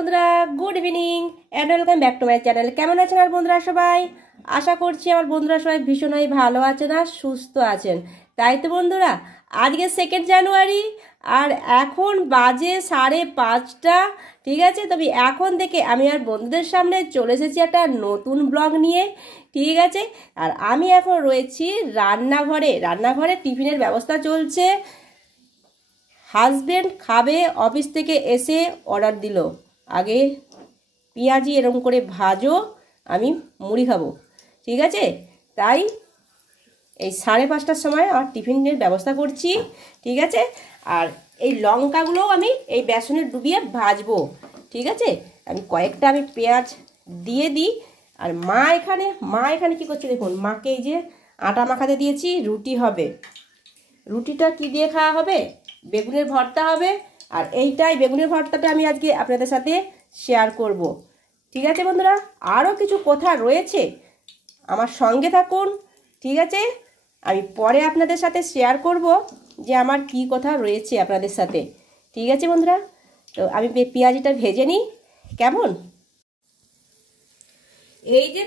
বন্ধুরা, good evening and welcome back to my channel. কেমন আছেন আর বন্ধুরা সবাই? আশা করছি আমার বন্ধুরা সবাই ভীষণই ভালো আছেন আর সুস্থ আছেন। তাই তো বন্ধুরা, আজকে 2 জানুয়ারি আর এখন বাজে 5:30। ঠিক আছে, তবে এখন থেকে আমি আর বন্ধুদের সামনে চলে এসেছি একটা নতুন ব্লগ নিয়ে। ঠিক আছে, আর আমি এখন রয়েছি রান্নাঘরে টিফিনের ব্যবস্থা চলছে। হাজব্যান্ড খাবে, অফিস থেকে এসে অর্ডার দিল, আগে পেঁয়াজি এরকম করে ভাজো, আমি মুড়ি খাবো। ঠিক আছে, তাই এই 5:30টার সময় আমার টিফিনের ব্যবস্থা করছি। ঠিক আছে, আর এই লঙ্কাগুলোও আমি এই বেসনে ডুবিয়ে ভাজবো। ঠিক আছে, আমি কয়েকটা পেঁয়াজ দিয়ে দিই। আর মা এখানে কী করছে দেখুন, মাকে এই যে আটা মাখাতে দিয়েছি, রুটি হবে। রুটিটা কি দিয়ে খাওয়া হবে? বেগুনের ভর্তা হবে। আর এইটাই বেগুনের ভর্তাটা আমি আজকে আপনাদের সাথে শেয়ার করব। ঠিক আছে বন্ধুরা, আরও কিছু কথা রয়েছে, আমার সঙ্গে থাকুন। ঠিক আছে, আমি পরে আপনাদের সাথে শেয়ার করব যে আমার কি কথা রয়েছে আপনাদের সাথে। ঠিক আছে বন্ধুরা, তো আমি পেঁয়াজিটা ভেজে নিই। কেমন এই যে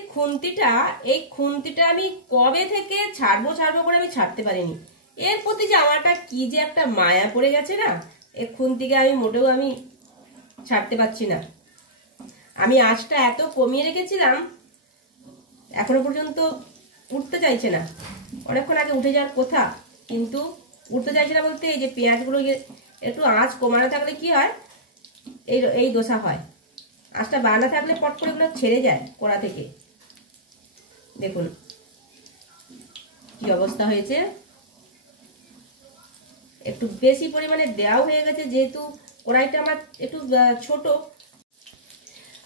খুন্তিটা আমি কবে থেকে ছাড়বো করে আমি ছাড়তে পারিনি। এর প্রতি যে আমারটা কি যে একটা মায়া পড়ে গেছে না, এই খুন্তিকে আমি মোটেও ছাড়তে পারছি না। আমি আঁচটা এত কমিয়ে রেখেছিলাম, এখনো পর্যন্ত উঠতে চাইছে না। অনেকক্ষণ আগে উঠে যাওয়ার কথা, কিন্তু উঠতে চাইছে না বলতে এই যে পেঁয়াজগুলো একটু আঁচ কমানো থাকলে কি হয়, এই দোষা হয়। আঁচটা বাড়ানো থাকলে পট করে এগুলো ছেড়ে যায় কড়া থেকে। দেখুন কি অবস্থা হয়েছে, একটু বেশি পরিমাণে দেওয়া হয়ে গেছে, যেহেতু কড়াইটা আমার একটু ছোট।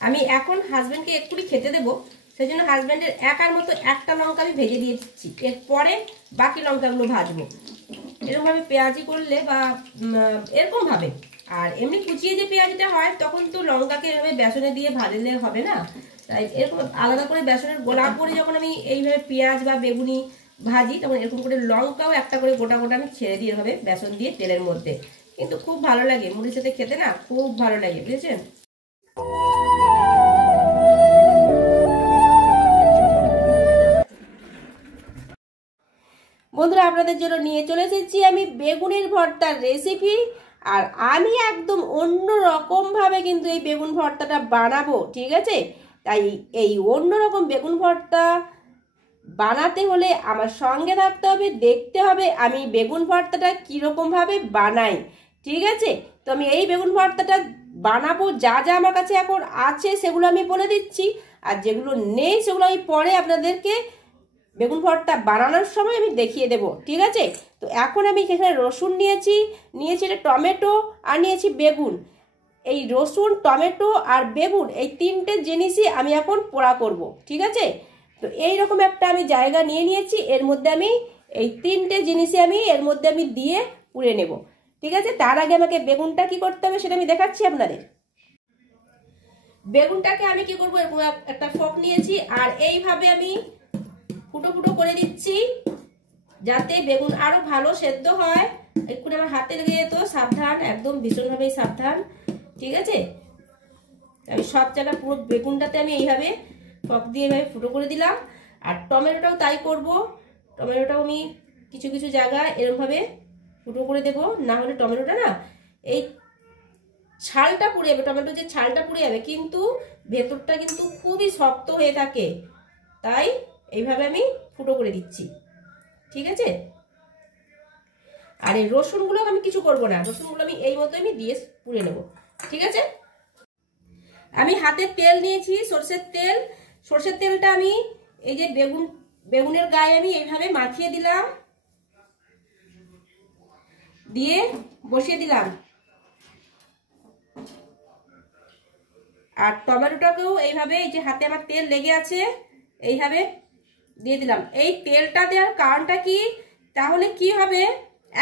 আমি এখন হাজবেন্ডকে একটুই খেতে দেবো, সেই জন্য হাজবেন্ডের একার মতো একটা লঙ্কা আমি ভেজে দিয়েছি। এরপরে বাকি লঙ্কাগুলো ভাজবো। এরকমভাবে পেঁয়াজি করলে বা এরকমভাবে, আর এমনি কুচিয়ে যে পেঁয়াজিটা হয় তখন তো লঙ্কাকে এভাবে বেসনে দিয়ে ভাজলে হবে না। তাই এরকম আলাদা করে বেসনের গোলা করে যখন আমি এইভাবে পেঁয়াজ বা বেগুনি ভাজি, তখন এরকম করে লঙ্কাও একটা করে গোটা আমি ছেড়ে দিয়ে হবে বেসন দিয়ে তেলের মধ্যে। কিন্তু খুব ভালো লাগে মুড়ির সাথে খেতে, না খুব ভালো লাগে, বুঝেছেন? বন্ধুরা, আপনাদের জন্য নিয়ে চলে এসেছি আমি বেগুনের ভর্তার রেসিপি। আর আমি একদম অন্য রকমভাবে কিন্তু এই বেগুন ভর্তাটা বানাবো। ঠিক আছে, তাই এই অন্যরকম বেগুন ভর্তা বানাতে হলে আমার সঙ্গে থাকতে হবে, দেখতে হবে আমি বেগুন ভর্তাটা কীরকমভাবে বানাই। ঠিক আছে, তো আমি এই বেগুন ভর্তাটা বানাবো, যা আমার কাছে এখন আছে সেগুলো আমি বলে দিচ্ছি, আর যেগুলো নেই সেগুলো আমি পরে আপনাদেরকে বেগুন ভর্তা বানানোর সময় আমি দেখিয়ে দেব। ঠিক আছে, তো এখন আমি এখানে রসুন নিয়েছি এটা টমেটো, আর নিয়েছি বেগুন। এই রসুন, টমেটো আর বেগুন এই 3টে জিনিসই আমি এখন পোড়া করব। ঠিক আছে, তো এইরকম একটা আমি জায়গা নিয়েছি, এর মধ্যে আমি এই 3টে জিনিসই এর মধ্যে আমি দিয়ে পুড়ে নেব। ঠিক আছে, তার আগে আমাকে বেগুনটা কি করতে হবে সেটা আমি দেখাচ্ছি আপনাদের। বেগুনটাকে আমি কি করবো, একটা ফোক নিয়েছি আর এইভাবে আমি ফুটো করে দিচ্ছি, যাতে বেগুন আরো ভালো সেদ্ধ হয়। একটু আমার হাতে লেগে যেত, সাবধান, একদম ভীষণভাবেই সাবধান। ঠিক আছে, আমি সব জায়গা পুরো বেগুনটাতে আমি এইভাবে ফক দিয়ে এইভাবে ফুটো করে দিলাম। আর টমেটোটাও তাই করব, টমেটোটাও আমি কিছু জায়গায় এরকমভাবে ফুটো করে দেব, না হলে টমেটোটা না এই ছালটা পুড়ে যাবে, টমেটো যে ছালটা পুড়ে যাবে, কিন্তু ভেতরটা কিন্তু খুবই শক্ত হয়ে থাকে। তাই এইভাবে আমি ফুটো করে দিচ্ছি। ঠিক আছে, আর এই রসুনগুলো আমি কিছু করব না, রসুনগুলো আমি এই মতো আমি দিয়ে পুড়ে নেব। ঠিক আছে, আমি হাতে তেল নিয়েছি, সরষের তেলটা আমি এই যে বেগুনের গায়ে আমি এইভাবে মাখিয়ে দিলাম, দিয়ে বসিয়ে দিলাম। আর টমেটোটাকেও এইভাবে, এই যে হাতে আমার তেল লেগে আছে, এইভাবে দিয়ে দিলাম। এই তেলটা দেওয়ার কারণটা কি, তাহলে কি হবে,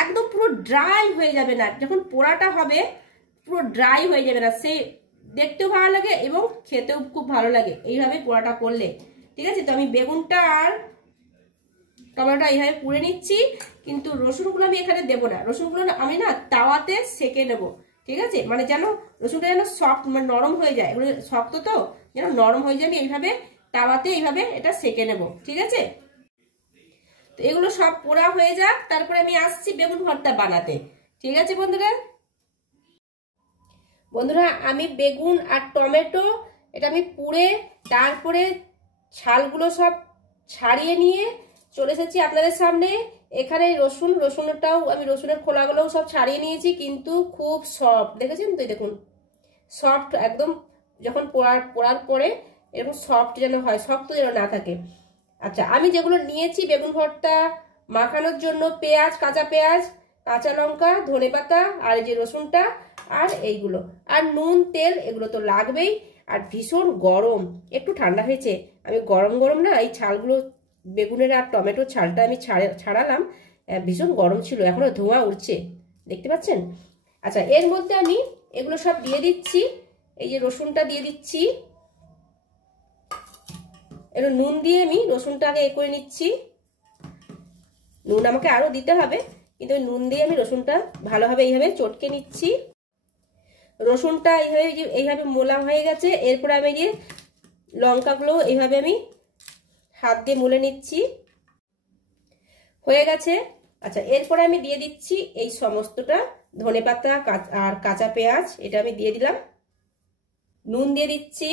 একদম পুরো ড্রাই হয়ে যাবে না, যখন পোড়াটা হবে পুরো ড্রাই হয়ে যাবে না, সেই দেখতেও ভালো লাগে এবং খেতেও খুব ভালো লাগে এইভাবে পোড়াটা করলে। ঠিক আছে, তো আমি বেগুনটা আর টমেটোটা এইভাবে পুড়ে নিচ্ছি, কিন্তু রসুনগুলো আমি এখানে দেবো না, রসুনগুলো আমি না তাওয়াতে সেকে নেব। ঠিক আছে, মানে যেন রসুনটা যেন সফট, মানে নরম হয়ে যায়, এগুলো শক্ত তো, যেন নরম হয়ে যায়। আমি এইভাবে তাওয়াতে এইভাবে এটা সেঁকে নেব। ঠিক আছে, তো এগুলো সব পোড়া হয়ে যাক, তারপরে আমি আসছি বেগুন ভর্তা বানাতে। ঠিক আছে বন্ধুরা, আমি বেগুন আর টমেটো এটা আমি পুড়ে তারপরে ছালগুলো সব ছাড়িয়ে নিয়ে চলে এসেছি আপনাদের সামনে। এখানে রসুনটাও আমি রসুনের খোলাগুলোও সব ছাড়িয়ে নিয়েছি, কিন্তু খুব সফট, দেখেছেন তো? দেখুন সফট একদম, যখন পোড়ার পরে এরকম সফট যেন হয়, শক্ত যেন না থাকে। আচ্ছা, আমি যেগুলো নিয়েছি বেগুন ভর্তা মাখানোর জন্য, পেঁয়াজ, কাঁচা পেঁয়াজ, কাঁচা লঙ্কা, ধনেপাতা, আর এই যে রসুনটা, আর এইগুলো, আর নুন, তেল, এগুলো তো লাগবেই। আর ভীষণ গরম, একটু ঠান্ডা হয়েছে, আমি গরম গরম না এই ছালগুলো, বেগুনের আর টমেটোর ছালটা আমি ছাড়ালাম, ভীষণ গরম ছিল, এখনো ধোঁয়া উঠছে, দেখতে পাচ্ছেন? আচ্ছা, এর মধ্যে আমি এগুলো সব দিয়ে দিচ্ছি। এই যে রসুনটা দিয়ে দিচ্ছি, একটু নুন দিয়ে আমি রসুনটা আগে করে নিচ্ছি। নুন আমাকে আরো দিতে হবে, কিন্তু ওই নুন দিয়ে আমি রসুনটা ভালোভাবে এইভাবে চটকে নিচ্ছি। রসুনটা এইভাবে মোলা হয়ে গেছে। এরপরে আমি যে লঙ্কাগুলো এইভাবে আমি হাত দিয়ে মুলে নিচ্ছি, হয়ে গেছে। আচ্ছা, এরপরে আমি দিয়ে দিচ্ছি এই সমস্তটা, ধনেপাতা আর কাঁচা পেঁয়াজ, এটা আমি দিয়ে দিলাম। নুন দিয়ে দিচ্ছি,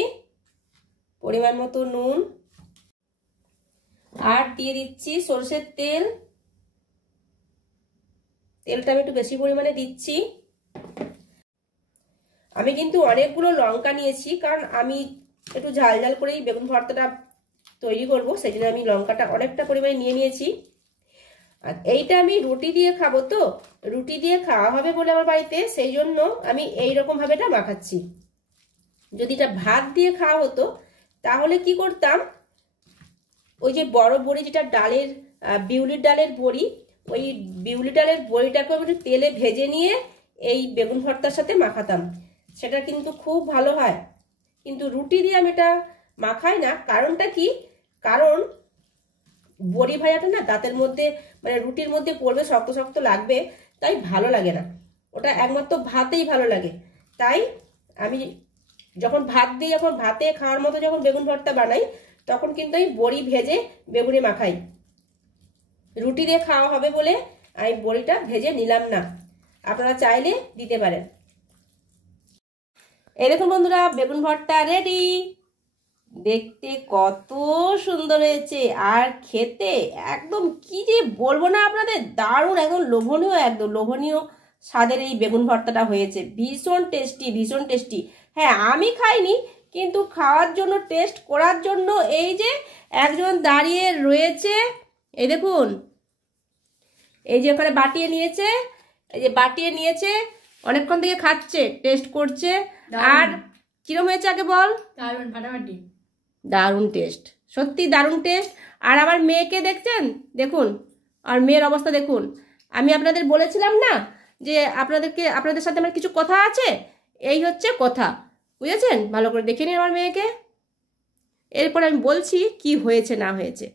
পরিমাণ মতো নুন, আর দিয়ে দিচ্ছি সরষের তেল, তেলটা আমি একটু বেশি পরিমাণে দিচ্ছি। আমি কিন্তু অনেকগুলো লঙ্কা নিয়েছি, কারণ আমি একটু ঝাল ঝাল করেই বেগুন ভর্তাটা তৈরি করব, সেই জন্য আমি লঙ্কাটা অনেকটা পরিমাণে নিয়েছি। আর এইটা আমি রুটি দিয়ে খাবো, তো রুটি দিয়ে খাওয়া হবে বলে আমার বাড়িতে, সেই জন্য আমি এইরকম ভাবে এটা মাখাচ্ছি। যদি এটা ভাত দিয়ে খাওয়া হতো তাহলে কি করতাম, ওই যে বড় বড়ি, যেটা ডালের বিউলির ডালের বড়ি, ওই বিউলি ডালের বড়িটাকে আমি একটু তেলে ভেজে নিয়ে এই বেগুন ভর্তার সাথে মাখাতাম, সেটা কিন্তু খুব ভালো হয়। কিন্তু রুটি দিয়ে আমি এটা মাখাই না। কারণটা কি? কারণ বড়ি ভাজাটা না দাঁতের মধ্যে, মানে রুটির মধ্যে পড়বে, শক্ত শক্ত লাগবে, তাই ভালো লাগে না। ওটা একমাত্র ভাতেই ভালো লাগে। তাই আমি যখন ভাত দিয়ে, যখন ভাতে খাওয়ার মতো যখন বেগুন ভর্তা বানাই, তখন কিন্তু আমি বড়ি ভেজে বেগুনে মাখাই। রুটি দিয়ে খাওয়া হবে বলে আমি বড়িটা ভেজে নিলাম না, আপনারা চাইলে দিতে পারেন। এই দেখুন বন্ধুরা, বেগুন ভর্তা রেডি। দেখতে কত সুন্দর হয়েছে, আর খেতে একদম কি যে বলবো না আপনাদের, দারুণ, একদম লোভনীয়, একদম লোভনীয় স্বাদের এই বেগুন ভর্তাটা হয়েছে। ভীষণ টেস্টি, ভীষণ টেস্টি। হ্যাঁ, আমি খাইনি, কিন্তু খাওয়ার জন্য, টেস্ট করার জন্য এই যে একজন দাঁড়িয়ে রয়েছে, এই দেখুন, এই যে ওখানে বাটিয়ে নিয়েছে, এই যে বাটিয়ে নিয়েছে, অনেকক্ষণ থেকে খাচ্ছে, টেস্ট করছে। আর কিরম হয়েছে আগে বল? দারুণ, ফাটাফাটি, দারুণ টেস্ট, সত্যি দারুণ টেস্ট। আর আমার মেয়েকে দেখছেন, দেখুন, আর মেয়ের অবস্থা দেখুন। আমি আপনাদের বলেছিলাম না যে আপনাদের সাথে আমার কিছু কথা আছে, এই হচ্ছে কথা, বুঝেছেন? ভালো করে দেখে নিন আমার মেয়েকে, এরপর আমি বলছি কি হয়েছে না হয়েছে।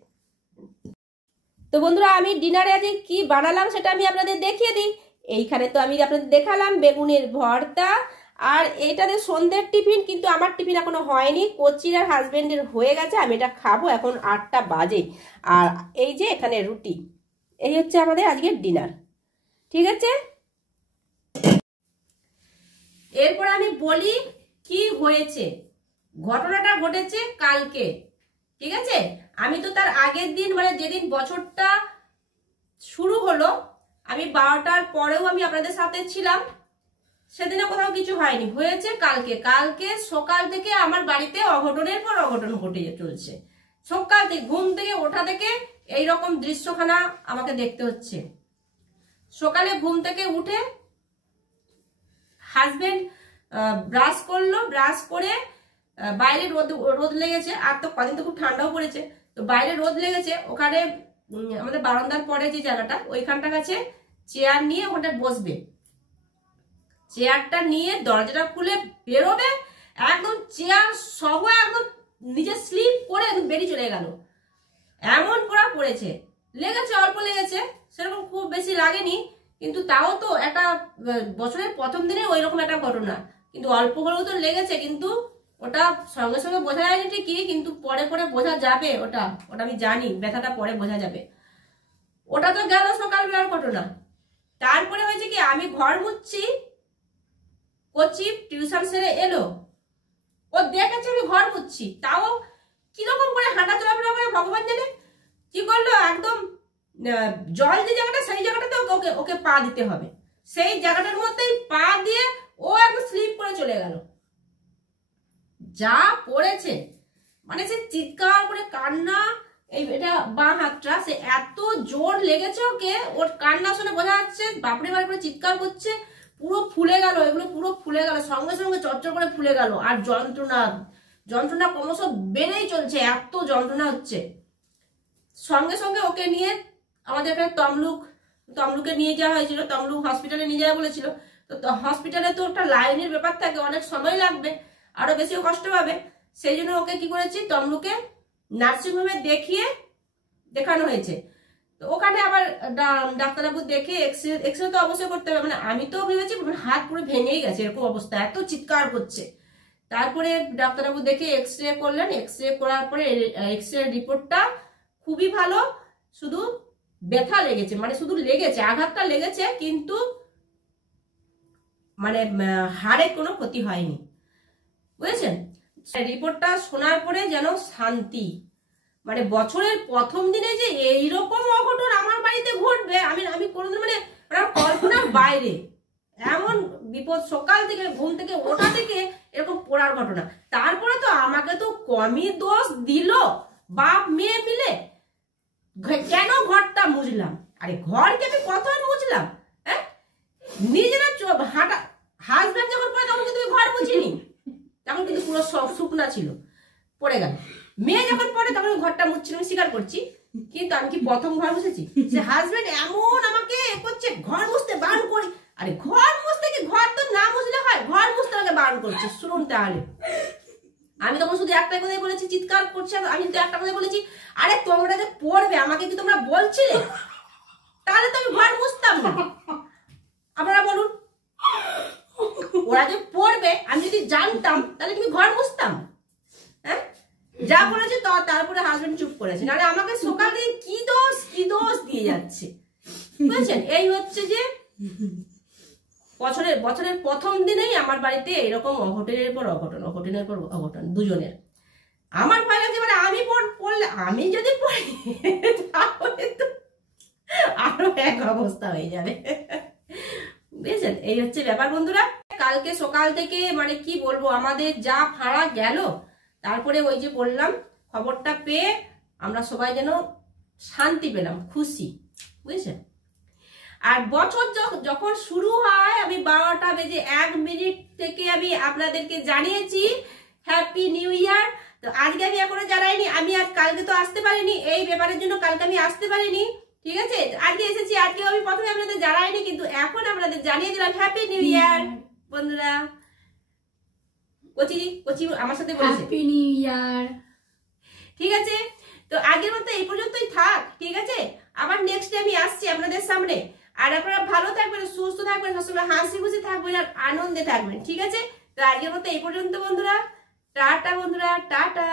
তো বন্ধুরা, আমি ডিনারে আজকে কি বানালাম সেটা আমি আপনাদের দেখিয়ে দিই। এইখানে তো আমি আপনাদের দেখালাম বেগুনের ভর্তা, আর এইটাতে সন্ধ্যের টিফিন, কিন্তু আমার টিফিন এখনো হয়নি, কোচির আর হাজবেন্ডের হয়ে গেছে, আমি এটা খাবো, এখন 8টা বাজে। আর এই যে এখানে রুটি, এই হচ্ছে আমাদের আজকের ডিনার। ঠিক আছে, এরপর আমি বলি কি হয়েছে। ঘটনাটা ঘটেছে কালকে, ঠিক আছে? আমি তো তার আগের দিন, মানে যেদিন বছরটা শুরু হলো, আমি 12টার পরেও আমি আপনাদের সাথে ছিলাম, সেদিনে কোথাও কিছু হয়নি, হয়েছে কালকে সকাল থেকে আমার বাড়িতে অঘটনের পর অঘটন ঘটে চলছে। সকাল থেকে, ঘুম থেকে ওঠা থেকে এইরকম দৃশ্যখানা আমাকে দেখতে হচ্ছে। সকালে ঘুম থেকে উঠে হাজবেন্ড ব্রাশ করলো, ব্রাশ করে বাইরে রোদ লেগেছে, আর তো কদিন তো খুব ঠান্ডাও পড়েছে, তো বাইরে রোদ লেগেছে, ওখানে আমাদের বারান্দার পরে যে জায়গাটা, ওইখানটা কাছে চেয়ার নিয়ে ওখানে বসবে, চেয়ারটা নিয়ে দরজাটা খুলে বেরোবে, একদম চেয়ার সহ একদম নিজে স্লিপ করে একদম বেরিয়ে চলে গেল। এমন পড়া পড়েছে, লেগেছে, অল্প লেগেছে, সেরকম খুব বেশি লাগেনি, কিন্তু তাও তো একটা বছরের প্রথম দিনে ওই রকম একটা ঘটনা, কিন্তু অল্প হলেও তো লেগেছে, কিন্তু ওটা সঙ্গে সঙ্গে বোঝা যায়নি ঠিকই, কিন্তু পরে পরে বোঝা যাবে। ওটা ওটা আমি জানি, ব্যথাটা পরে বোঝা যাবে। ওটা তো গেল সকালবেলার ঘটনা। তারপরে হয়েছে কি, আমি ঘর মুছছি, কচি টিউশন সেরে এলো, ও দেখেছে আমি ঘর মুছছি, তাও কিরকম করে হাঁটা চলাফেরা করে ভগবান জানে কি করলো, একদম জল যে জায়গাটা সেই জায়গাটাতে ওকে ওকে পা দিতে হবে, সেই জায়গাটার মধ্যেই পা দিয়ে ও একদম স্লিপ করে চলে গেল। যা পড়েছে, মানে সে চিৎকার করে কান্না, এই এটা বাঁ হাতটা সে এত জোর লেগেছে ওকে, ওর কান্না শুনে বোঝা যাচ্ছে বাপরে বাপ করে চিৎকার করছে, পুরো ফুলে গেল, এগুলো পুরো ফুলে গেল, সঙ্গে সঙ্গে চচ্চর করে ফুলে গেল। আর যন্ত্রণা যন্ত্রণা ক্রমশ বেড়েই চলছে, এত যন্ত্রণা হচ্ছে। সঙ্গে সঙ্গে ওকে নিয়ে আমাদের এখানে তমলুকে নিয়ে যাওয়া হয়েছিল, তমলুক হসপিটালে নিয়ে যাওয়া বলেছিল। তো হসপিটালে তো একটা লাইনের ব্যাপার থাকে, অনেক সময় লাগবে, আরো বেশিও কষ্ট পাবে। সেই জন্য ওকে কি করেছি, তমলুকে নার্সিংহোমে দেখানো হয়েছে। তো ওখানে আবার ডাক্তারবাবু দেখে এক্সরে তো অবশ্যই করতে হবে, মানে আমি তো ভেবেছি হাত পুরো ভেঙেই গেছে, এরকম অবস্থা, এত চিৎকার করছে। তারপরে ডাক্তারবাবু দেখে এক্সরে করলেন, এক্সরে করার পরে এক্সরে রিপোর্টটা খুবই ভালো, শুধু ব্যথা লেগেছে, মানে শুধু লেগেছে, আঘাতটা লেগেছে, কিন্তু মানে হাড়ে কোনো ক্ষতি হয়নি, বুঝেছেন। রিপোর্টটা শোনার পরে যেন শান্তি, মানে বছরের প্রথম দিনে যে এইরকম অঘটন আমার বাড়িতে ঘটবে আমি কোনোদিন মানে কল্পনার বাইরে। এমন বিপদ, সকাল থেকে ঘুম থেকে ওঠা থেকে এরকম পড়ার ঘটনা। তারপরে তো আমাকে তো কমই দোষ দিল, বাপ মেয়ে মিলে। কেন ঘরটা মুছলাম? আরে ঘরকে আমি কত মুছলাম, হ্যাঁ? নিজেরা হাঁটা হাজব্যান্ড যখন পড়ে তখন কিন্তু ঘর মুছিনি, তখন কিন্তু পুরো সব শুকনা ছিল, পড়ে গেল। মেয়ে যখন পড়ে তখন ঘরটা মুছছিলাম, স্বীকার করছি, কিন্তু আমি কি প্রথম ঘর মুছেছি? সে হাজব্যান্ড এমন আমাকে করছে ঘর মুছতে বারণ করি। আরে ঘর মুছতে কি, ঘর তো না মুছলে হয়, ঘর মুছতে আমাকে বারণ করছে। শুনুন তাহলে, আমি তখন শুধু একটাই কথাই বলেছি, চিৎকার করছে, আমি তো একটা কথাই বলেছি, আরে তোমরা যে পড়বে আমাকে কি তোমরা বলছিলে? তাহলে তো আমি ঘর মুছতাম না। আপনারা বলুন, ওরা যে পড়বে আমি যদি জানতাম তাহলে তুমি ঘর মুছতাম? হ্যাঁ, যা বলেছে তারপরে হাজবেন্ড চুপ করেছে, নাহলে আমাকে সকাল থেকে কি দোষ দিয়ে যাচ্ছে, বুঝেছেন। এই হচ্ছে যে বছরের প্রথম দিনেই আমার বাড়িতে এরকম অঘটনের পর অঘটন দুজনের। আমার ভয় লাগছে, মানে আমি পড়লে, আমি যদি পড়ি তাহলে তো আরো এক অবস্থা হয়ে যাবে, বুঝেছেন। এই হচ্ছে ব্যাপার বন্ধুরা। কালকে সকাল থেকে মানে কি বলবো, আমাদের যা ভাড়া গেল। তারপরে ওই যে বললাম, খবরটা পেয়ে আমরা সবাই যেন শান্তি পেলাম, খুশি, বুঝেছেন। আর বছর যখন শুরু হয়, আমি 12টা বেজে 1 মিনিট থেকে আমি আপনাদেরকে জানিয়েছি হ্যাপি নিউ ইয়ার। তো আজকে আমি এখনো জানাইনি, আমি আর কালকে তো আসতে পারিনি, এই ব্যাপারের জন্য কালকে আমি আসতে পারিনি, ঠিক আছে। আজকে এসেছি, আজকে আমি প্রথমে আপনাদের জানাইনি, কিন্তু এখন আপনাদের জানিয়ে দিলাম হ্যাপি নিউ ইয়ার বন্ধুরা। কচি আমার সাথে বলেছে হ্যাপি নিউ ইয়ার, ঠিক আছে। তো আগের মতো এই পর্যন্তই থাক, ঠিক আছে। আবার নেক্সট আমি আসছি আপনাদের সামনে। আর আপনারা ভালো থাকবেন, সুস্থ থাকবেন, সবসময় হাসি খুশি থাকবেন, আর আনন্দে থাকবেন, ঠিক আছে। তো আজকের মতো এই পর্যন্ত বন্ধুরা, টাটা বন্ধুরা, টাটা।